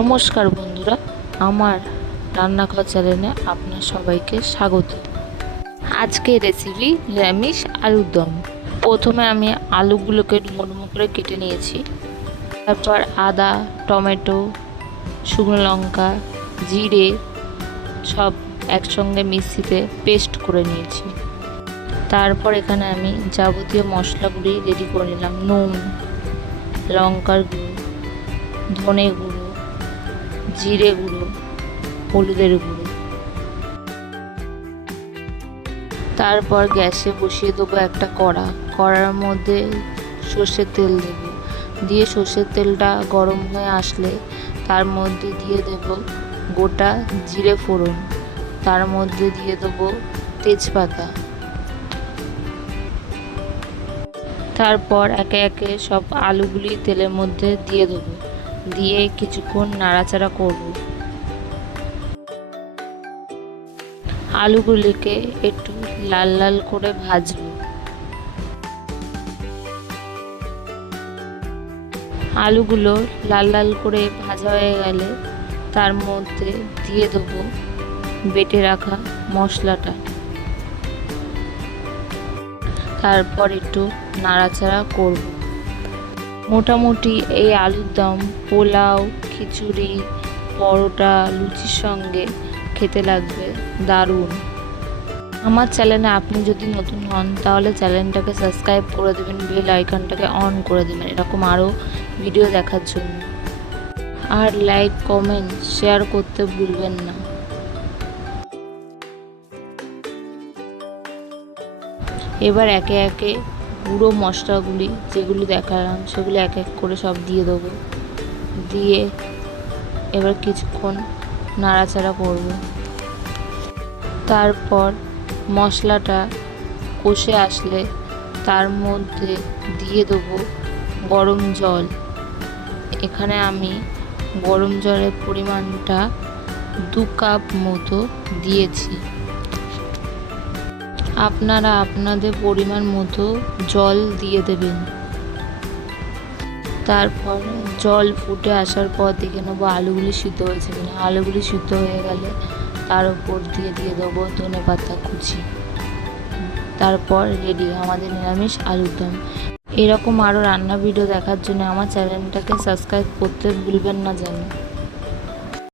নমস্কার বন্ধুরা, আমার রান্নাঘর চ্যানেলে আপনার সবাইকে স্বাগত। আজকে রেসিপি নিরামিষ আলুর দম। প্রথমে আমি আলুগুলোকে ডুমো ডুমো করে কেটে নিয়েছি। তারপর আদা, টমেটো, শুকনো লঙ্কা, জিরে সব একসঙ্গে মিক্সিতে পেস্ট করে নিয়েছি। তারপর এখানে আমি যাবতীয় মশলাগুলি রেডি করে নিলাম। নুন, লঙ্কার গুঁড়ো, ধনে গুঁড়ো, জিরে গুঁড়ো, হলুদের গুঁড়ো। তারপর গ্যাসে বসিয়ে দেবো একটা কড়ার মধ্যে সর্ষের তেল দেব। দিয়ে সর্ষের তেলটা গরম হয়ে আসলে তার মধ্যে দিয়ে দেব গোটা জিরে ফোড়ন, তার মধ্যে দিয়ে দেবো তেজপাতা। তারপর একে একে সব আলুগুলি তেলের মধ্যে দিয়ে দেবো, দিয়ে কিছুক্ষণ নাড়াচাড়া করব। আলুগুলিকে একটু লাল লাল করে ভাজবো। আলুগুলো লাল লাল করে ভাজা হয়ে গেলে তার মধ্যে দিয়ে দেবো বেটে রাখা মশলাটা। তারপর একটু নাড়াচাড়া করব। মোটামুটি এই আলুর দম পোলাও, খিচুড়ি, পরোটা, লুচির সঙ্গে খেতে লাগবে দারুণ। আমার চ্যানেলে আপনি যদি নতুন হন তাহলে চ্যানেলটাকে সাবস্ক্রাইব করে দেবেন, বেল আইকনটাকে অন করে দেবেন এরকম আরও ভিডিও দেখার জন্য। আর লাইক, কমেন্ট, শেয়ার করতে ভুলবেন না। এবার একে একে গুঁড়ো মশলাগুলি যেগুলি দেখালাম সেগুলি এক এক করে সব দিয়ে দেবো। দিয়ে এবার কিছুক্ষণ নাড়াচাড়া করব। তারপর মশলাটা কষে আসলে তার মধ্যে দিয়ে দেবো গরম জল। এখানে আমি গরম জলের পরিমাণটা 2 কাপ মতো দিয়েছি। আপনারা আপনাদের পরিমাণ মতো জল দিয়ে দেবেন। তারপর জল ফুটে আসার পর দেখে নেবো আলুগুলি সিদ্ধ হয়েছে কিনা। আলুগুলি সিদ্ধ হয়ে গেলে তার উপর দিয়ে দেবো ধনেপাতা কুচি। তারপর রেডি আমাদের নিরামিষ আলুর দম। এরকম আরও রান্না ভিডিও দেখার জন্য আমার চ্যানেলটাকে সাবস্ক্রাইব করতে ভুলবেন না যেন।